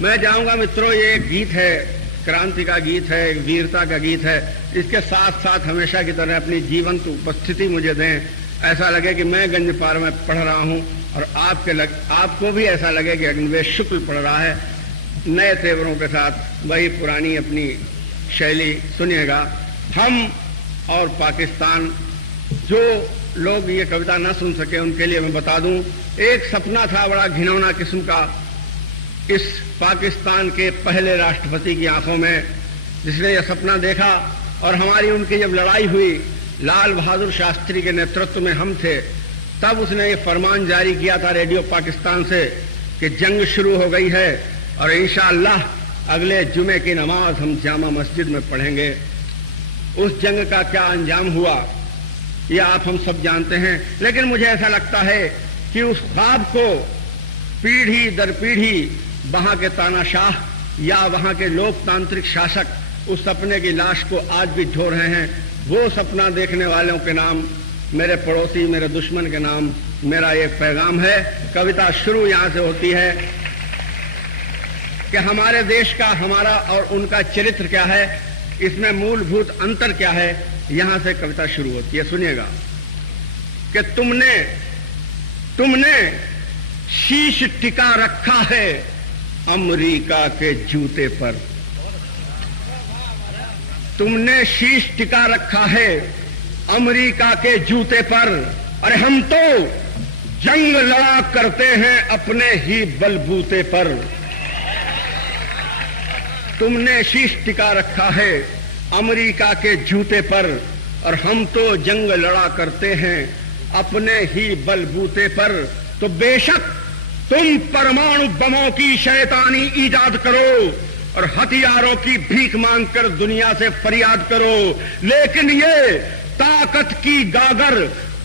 मैं जाऊंगा मित्रों, ये एक गीत है, क्रांति का गीत है, वीरता का गीत है। इसके साथ साथ हमेशा की तरह अपनी जीवंत उपस्थिति मुझे दें, ऐसा लगे कि मैं गंजपार में पढ़ रहा हूं और आपको भी ऐसा लगे कि अग्निवेश शुक्ल पढ़ रहा है, नए तेवरों के साथ वही पुरानी अपनी शैली। सुनिएगा, हम और पाकिस्तान। जो लोग ये कविता ना सुन सके उनके लिए मैं बता दूं, एक सपना था बड़ा घिनौना किस्म का इस पाकिस्तान के पहले राष्ट्रपति की आंखों में, जिसने यह सपना देखा। और हमारी उनकी जब लड़ाई हुई, लाल बहादुर शास्त्री के नेतृत्व में हम थे, तब उसने ये फरमान जारी किया था रेडियो पाकिस्तान से कि जंग शुरू हो गई है और इंशाअल्लाह अगले जुमे की नमाज हम जामा मस्जिद में पढ़ेंगे। उस जंग का क्या अंजाम हुआ ये आप हम सब जानते हैं, लेकिन मुझे ऐसा लगता है कि उस ख्वाब को पीढ़ी दर पीढ़ी वहां के तानाशाह या वहां के लोकतांत्रिक शासक उस सपने की लाश को आज भी ढो रहे हैं। वो सपना देखने वालों के नाम, मेरे पड़ोसी, मेरे दुश्मन के नाम मेरा एक पैगाम है। कविता शुरू यहां से होती है कि हमारे देश का, हमारा और उनका चरित्र क्या है, इसमें मूलभूत अंतर क्या है। यहां से कविता शुरू होती है, सुनिएगा कि तुमने शीश टिका रखा है अमेरिका के जूते पर। तुमने शीश टिका रखा है अमेरिका के जूते पर। अरे हम तो जंग लड़ा करते हैं अपने ही बलबूते पर। तुमने शीश टिका रखा है अमेरिका के जूते पर और हम तो जंग लड़ा करते हैं अपने ही बलबूते पर। तो बेशक तुम परमाणु बमों की शैतानी ईजाद करो और हथियारों की भीख मांगकर दुनिया से फरियाद करो, लेकिन ये ताकत की गागर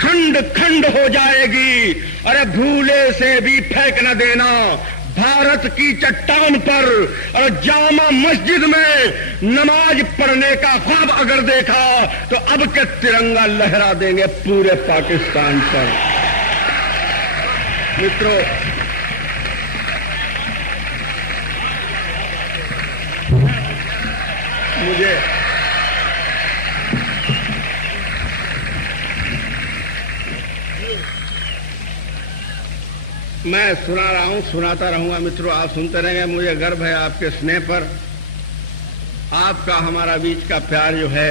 खंड खंड हो जाएगी। अरे भूले से भी फेंक न देना भारत की चट्टान पर। और जामा मस्जिद में नमाज पढ़ने का ख्वाब अगर देखा तो अब के तिरंगा लहरा देंगे पूरे पाकिस्तान पर। मित्रों, मैं सुना रहा हूं, सुनाता रहूंगा मित्रों, आप सुनते रहेंगे। मुझे गर्व है आपके स्नेह पर। आपका हमारा बीच का प्यार जो है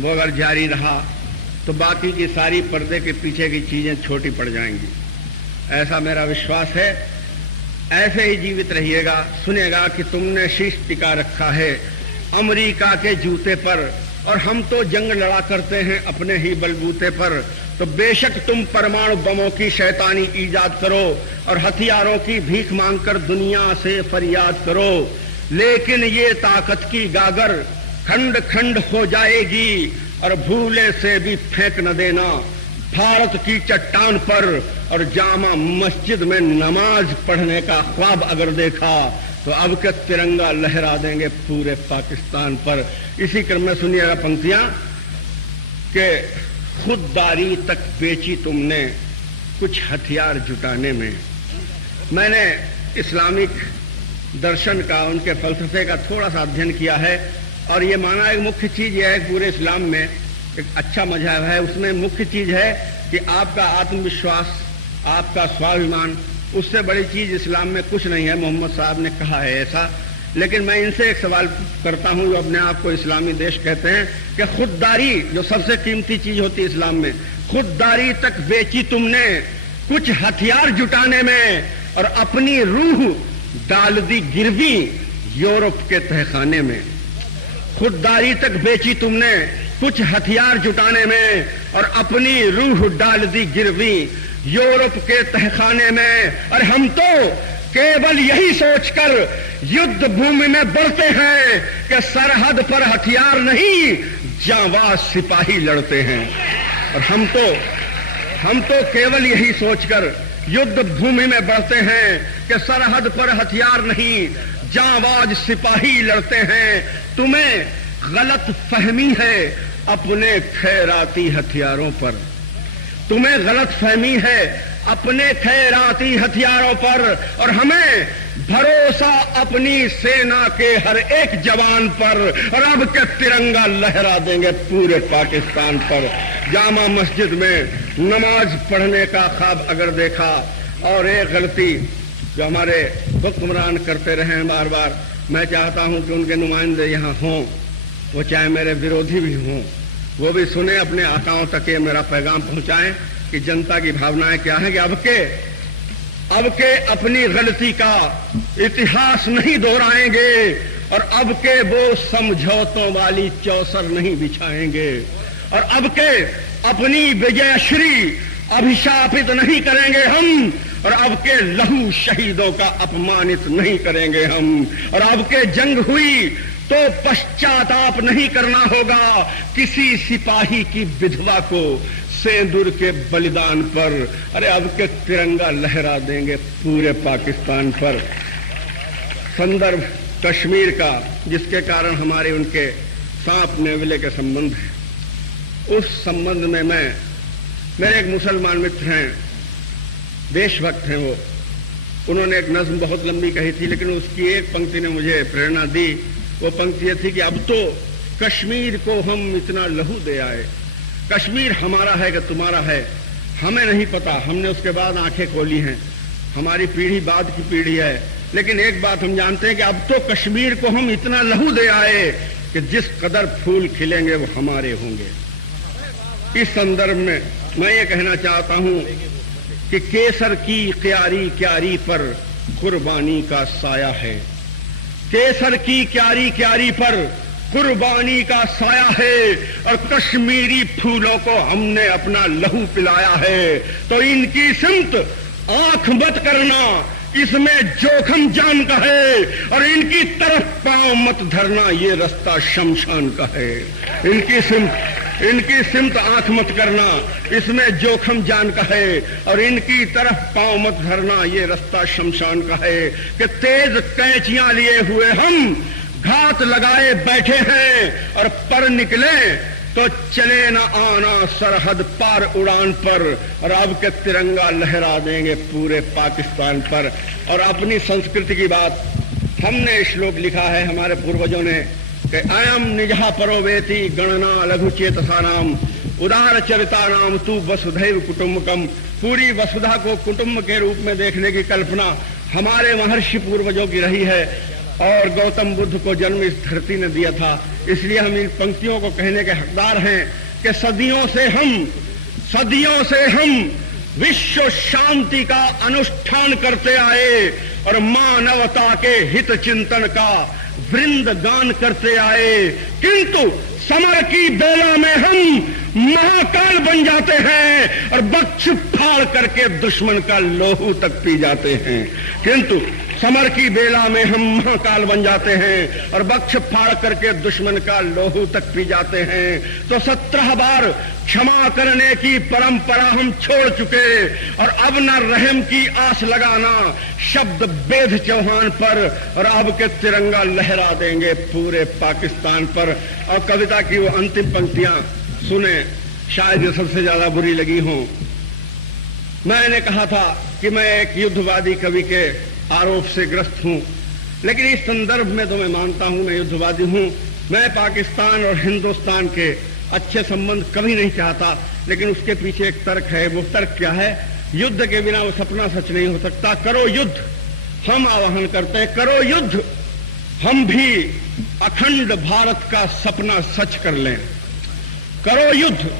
वो अगर जारी रहा तो बाकी की सारी पर्दे के पीछे की चीजें छोटी पड़ जाएंगी, ऐसा मेरा विश्वास है। ऐसे ही जीवित रहिएगा। सुनिएगा कि तुमने शीश टिका रखा है अमेरिका के जूते पर और हम तो जंग लड़ा करते हैं अपने ही बलबूते पर। तो बेशक तुम परमाणु बमों की शैतानी ईजाद करो और हथियारों की भीख मांगकर दुनिया से फरियाद करो, लेकिन ये ताकत की गागर खंड खंड हो जाएगी और भूले से भी फेंक न देना भारत की चट्टान पर। और जामा मस्जिद में नमाज पढ़ने का ख्वाब अगर देखा तो अब के तिरंगा लहरा देंगे पूरे पाकिस्तान पर। इसी क्रम में सुनिएगा पंक्तियां कि खुददारी तक बेची तुमने कुछ हथियार जुटाने में। मैंने इस्लामिक दर्शन का, उनके फलसफे का थोड़ा सा अध्ययन किया है और ये माना एक मुख्य चीज यह है, पूरे इस्लाम में एक अच्छा मजहब है, उसमें मुख्य चीज है कि आपका आत्मविश्वास, आपका स्वाभिमान, उससे बड़ी चीज इस्लाम में कुछ नहीं है। मोहम्मद साहब ने कहा है ऐसा। लेकिन मैं इनसे एक सवाल करता हूं, जो अपने आप को इस्लामी देश कहते हैं, कि खुददारी जो सबसे कीमती चीज होती है इस्लाम में, खुददारी तक बेची तुमने कुछ हथियार जुटाने में और अपनी रूह डाल दी गिरवी यूरोप के तहखाने में। खुददारी तक बेची तुमने कुछ हथियार जुटाने में और अपनी रूह डाल दी गिरवी यूरोप के तहखाने में। और हम तो केवल यही सोचकर युद्ध भूमि में बढ़ते हैं कि सरहद पर हथियार नहीं, जांबाज सिपाही लड़ते हैं। और हम तो केवल यही सोचकर युद्ध भूमि में बढ़ते हैं कि सरहद पर हथियार नहीं, जांबाज सिपाही लड़ते हैं। तुम्हें गलत फहमी है अपने खैराती हथियारों पर। तुम्हें गलत फहमी है अपने खैराती हथियारों पर और हमें भरोसा अपनी सेना के हर एक जवान पर। और अब के तिरंगा लहरा देंगे पूरे पाकिस्तान पर। जामा मस्जिद में नमाज पढ़ने का ख्वाब अगर देखा और एक गलती जो हमारे हुक्मरान करते रहे हैं बार बार, मैं चाहता हूं कि उनके नुमाइंदे यहाँ हों, वो चाहे मेरे विरोधी भी हों, वो भी सुने, अपने आकाओं तक ये मेरा पैगाम पहुंचाएं कि जनता की भावनाएं क्या है कि अब के अपनी गलती का इतिहास नहीं दोहराएंगे और अब के वो समझौतों वाली चौसर नहीं बिछाएंगे और अब के अपनी विजयश्री अभिशापित नहीं करेंगे हम और अब के लहू शहीदों का अपमानित नहीं करेंगे हम और अब के जंग हुई तो पश्चाताप नहीं करना होगा किसी सिपाही की विधवा को सेंदूर के बलिदान पर। अरे अब के तिरंगा लहरा देंगे पूरे पाकिस्तान पर। संदर्भ कश्मीर का, जिसके कारण हमारे उनके सांप नेवले के संबंध है। उस संबंध में मेरे एक मुसलमान मित्र हैं, देशभक्त हैं वो, उन्होंने एक नज्म बहुत लंबी कही थी, लेकिन उसकी एक पंक्ति ने मुझे प्रेरणा दी। वो पंक्ति ये थी कि अब तो कश्मीर को हम इतना लहू दे आए, कश्मीर हमारा है कि तुम्हारा है हमें नहीं पता, हमने उसके बाद आंखें खोली हैं, हमारी पीढ़ी बाद की पीढ़ी है, लेकिन एक बात हम जानते हैं कि अब तो कश्मीर को हम इतना लहू दे आए कि जिस कदर फूल खिलेंगे वो हमारे होंगे। इस संदर्भ में मैं ये कहना चाहता हूं कि केसर की क्यारी क्यारी पर कुर्बानी का साया है, केसर की क्यारी क्यारी पर कुर्बानी का साया है और कश्मीरी फूलों को हमने अपना लहू पिलाया है। तो इनकी सिमत आंख मत करना, इसमें जोखिम जान का है और इनकी तरफ पांव मत धरना, ये रास्ता शमशान का है। इनकी सिमत आंख मत करना, इसमें जोखिम जान का है और इनकी तरफ पांव मत धरना, ये रास्ता शमशान का है। कि तेज कैंचियां लिए हुए हम घात लगाए बैठे हैं और पर निकले तो चले ना आना सरहद पार उड़ान पर और अब के तिरंगा लहरा देंगे पूरे पाकिस्तान पर। और अपनी संस्कृति की बात, हमने श्लोक लिखा है हमारे पूर्वजों ने कि अयम निजहा परोवेति गणना लघु चेतसानाम उदार चरिता नाम तू वसुधैव कुटुंबकम। पूरी वसुधा को कुटुंब के रूप में देखने की कल्पना हमारे महर्षि पूर्वजों की रही है और गौतम बुद्ध को जन्म इस धरती ने दिया था। इसलिए हम इन पंक्तियों को कहने के हकदार हैं कि सदियों से हम विश्व शांति का अनुष्ठान करते आए और मानवता के हित चिंतन का वृंद गान करते आए, किंतु समर की बेला में हम महाकाल बन जाते हैं और बख्श फाड़ करके दुश्मन का लोहू तक पी जाते हैं। किंतु समर की बेला में हम महाकाल बन जाते हैं और बख्श फाड़ करके दुश्मन का लोहू तक पी जाते हैं। तो 17 बार क्षमा करने की परंपरा हम छोड़ चुके और अब न रहम की आस लगाना शब्द बेद चौहान पर और अब के तिरंगा लहरा देंगे पूरे पाकिस्तान पर। और कविता की वो अंतिम पंक्तियां सुने, शायद ये सबसे ज्यादा बुरी लगी हों। मैंने कहा था कि मैं एक युद्धवादी कवि के आरोप से ग्रस्त हूं, लेकिन इस संदर्भ में तो मैं मानता हूं मैं युद्धवादी हूं। मैं पाकिस्तान और हिंदुस्तान के अच्छे संबंध कभी नहीं चाहता, लेकिन उसके पीछे एक तर्क है। वो तर्क क्या है? युद्ध के बिना वो सपना सच नहीं हो सकता। करो युद्ध, हम आह्वान करते हैं, करो युद्ध, हम भी अखंड भारत का सपना सच कर लें। करो युद्ध,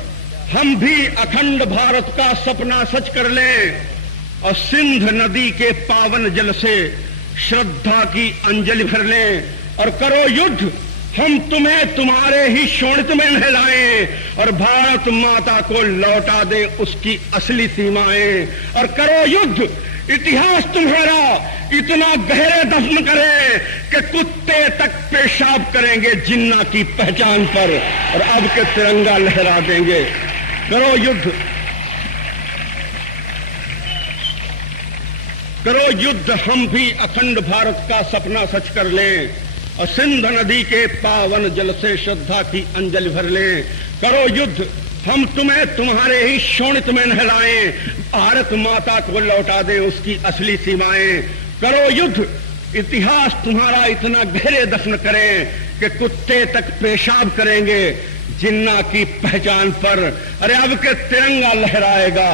हम भी अखंड भारत का सपना सच कर लें और सिंध नदी के पावन जल से श्रद्धा की अंजलि भर लें। और करो युद्ध, हम तुम्हें तुम्हारे ही शोणित में नहलाएं और भारत माता को लौटा दें उसकी असली सीमाएं। और करो युद्ध, इतिहास तुम्हारा इतना गहरे दफन करे कि कुत्ते तक पेशाब करेंगे जिन्ना की पहचान पर और अब के तिरंगा लहरा देंगे। करो युद्ध, करो युद्ध, हम भी अखंड भारत का सपना सच कर लें और सिंध नदी के पावन जल से श्रद्धा की अंजलि भर लें। करो युद्ध, हम तुम्हें तुम्हारे ही शोणित में नहलाएं, भारत माता को लौटा दें उसकी असली सीमाएं। करो युद्ध, इतिहास तुम्हारा इतना गहरे दफन करें कि कुत्ते तक पेशाब करेंगे जिन्ना की पहचान पर। अरे अब के तिरंगा लहराएगा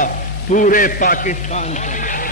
पूरे पाकिस्तान पर।